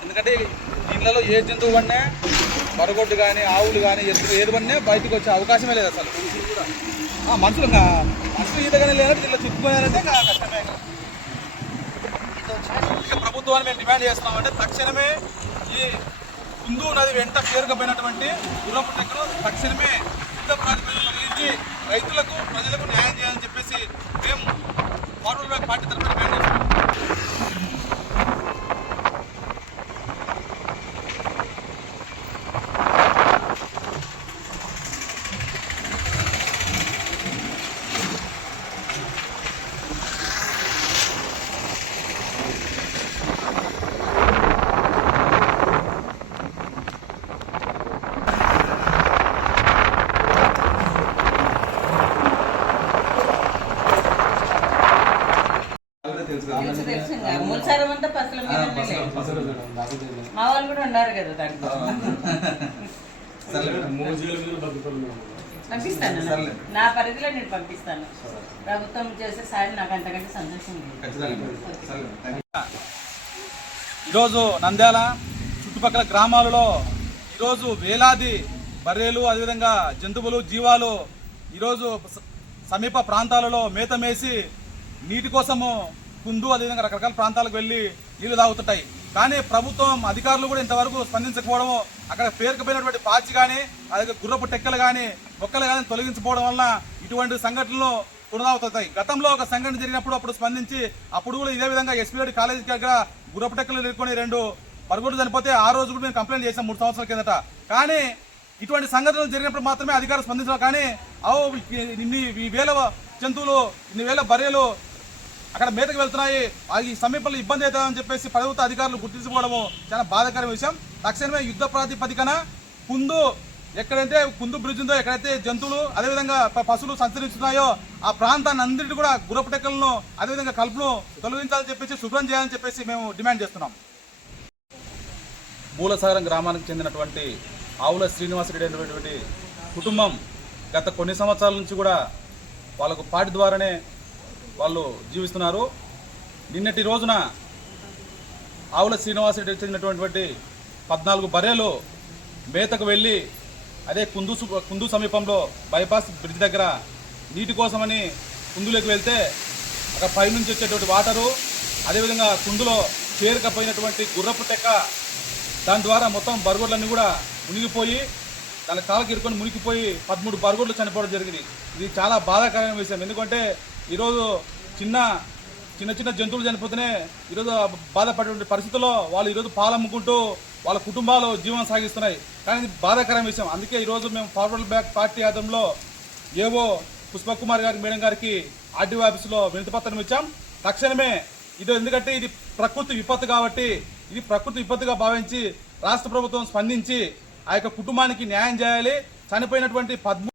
ఎందుకంటే దీనిలో ఏ జంతువు పడినా మరగొడ్డు కానీ ఆవులు కానీ ఎద్దులు ఏది పడినా బయటకు వచ్చే అవకాశమే లేదు అసలు. మనుషులు ఈతగానే లేదంటే దీనిలో చిక్కుకున్నారంటే కష్టమే. ప్రభుత్వాన్ని మేము డిమాండ్ చేస్తున్నామంటే తక్షణమే ఈ కుందు నది వెంట చేరుకపోయినటువంటి గుర్రపు టెక్కలు తక్షణమే యుద్ధ ప్రాతిపదికన తొలగించి రైతులకు ప్రజలకు న్యాయం చేయాలని చెప్పేసి మేము ఫార్వర్డ్ బ్యాక్ పార్టీ తరఫున డిమాండ్ చేస్తున్నాం. మా వాళ్ళు కూడా ఉన్నారు కదా దాంట్లో. పంపిస్తాను, నా పరిధిలో నేను పంపిస్తాను. ప్రభుత్వం చేసే సాయం నాకు అంతకంటే సంతోషం. ఈరోజు నంద్యాల చుట్టుపక్కల గ్రామాలలో ఈరోజు వేలాది బర్రెలు అదేవిధంగా జంతువులు జీవాలు ఈరోజు సమీప ప్రాంతాలలో మేత మేసి నీటి కోసము కుందు అదేవిధంగా రకరకాల ప్రాంతాలకు వెళ్ళి నీళ్లు తాగుతుంటాయి. కానీ ప్రభుత్వం అధికారులు కూడా ఇంతవరకు స్పందించకపోవడము, అక్కడ పేరుకుపోయినటువంటి పాచి కానీ అదే గుర్రపు టెక్కలు కానీ మొక్కలు కానీ తొలగించకపోవడం వల్ల ఇటువంటి సంఘటనలు పునరావృతమవుతాయి. గతంలో ఒక సంఘటన జరిగినప్పుడు అప్పుడు స్పందించి అప్పుడు కూడా ఇదే విధంగా ఎస్పీడి కాలేజీ దగ్గర గుర్రపు టెక్కలు ఎదుర్కొని 2 పరుగులు చనిపోతే ఆ రోజు కూడా మేము కంప్లైంట్ చేసాం 3 సంవత్సరాల కిందట. కానీ ఇటువంటి సంఘటనలు జరిగినప్పుడు మాత్రమే అధికారులు స్పందించారు. కానీ ఇన్ని వేల జంతువులు ఇన్ని వేల బర్రెలు అక్కడ మేతకు వెళ్తున్నాయి, ఈ సమీపంలో ఇబ్బంది అవుతుందని చెప్పేసి ప్రభుత్వ అధికారులు గుర్తించుకోవడము చాలా బాధాకరమైన విషయం. తక్షణమే యుద్ధ ప్రాతిపదికన కుందు ఎక్కడైతే కుందు బ్రిడ్జ్ ఉందో, ఎక్కడైతే జంతువులు అదేవిధంగా పశువులు సంచరిస్తున్నాయో ఆ ప్రాంతాన్ని అందరినీ కూడా గుర్రపు టెక్కలను అదేవిధంగా కలుపును తొలగించాలని చెప్పేసి శుభ్రం చేయాలని చెప్పేసి మేము డిమాండ్ చేస్తున్నాం. మూలసాగరం గ్రామానికి చెందినటువంటి ఆవుల శ్రీనివాసరెడ్డి అనేటువంటి కుటుంబం గత కొన్ని సంవత్సరాల నుంచి కూడా వాళ్ళకు పాటి ద్వారానే వాళ్ళు జీవిస్తున్నారు. నిన్నటి రోజున ఆవుల శ్రీనివాసరెడ్డి చెందినటువంటి 14 బర్రెలు మేతకు వెళ్ళి అదే కుందు సమీపంలో బైపాస్ బ్రిడ్జ్ దగ్గర నీటి కోసమని కుందులోకి వెళ్తే అక్కడ పై నుంచి వచ్చేటువంటి వాటరు అదేవిధంగా కుందులో చేరుకపోయినటువంటి గుర్రపు టెక్క దాని ద్వారా మొత్తం బర్గొడ్లన్నీ కూడా మునిగిపోయి దాని కాళ్ళకి ఇరుకొని మునిగిపోయి 13 బర్గొడ్లు చనిపోవడం జరిగింది. ఇది చాలా బాధాకరమైన విషయం. ఎందుకంటే ఈరోజు చిన్న జంతువులు చనిపోతేనే ఈరోజు బాధపడే పరిస్థితుల్లో వాళ్ళు ఈరోజు పాలమ్ముకుంటూ వాళ్ళ కుటుంబాలు జీవనం సాగిస్తున్నాయి. కానీ ఇది బాధాకరమైన విషయం. అందుకే ఈరోజు మేము ఫార్వర్డ్ బ్యాక్ పార్టీ ఆధ్వర్యంలో ఏవో పుష్పకుమార్ గారి మేడం గారికి ఆర్టీఓ ఆఫీసులో వినతిపత్రం ఇచ్చాం. తక్షణమే ఎందుకంటే ఇది ప్రకృతి విపత్తు కాబట్టి ఇది ప్రకృతి విపత్తుగా భావించి రాష్ట్ర ప్రభుత్వం స్పందించి ఆ యొక్క కుటుంబానికి న్యాయం చేయాలి. చనిపోయినటువంటి 13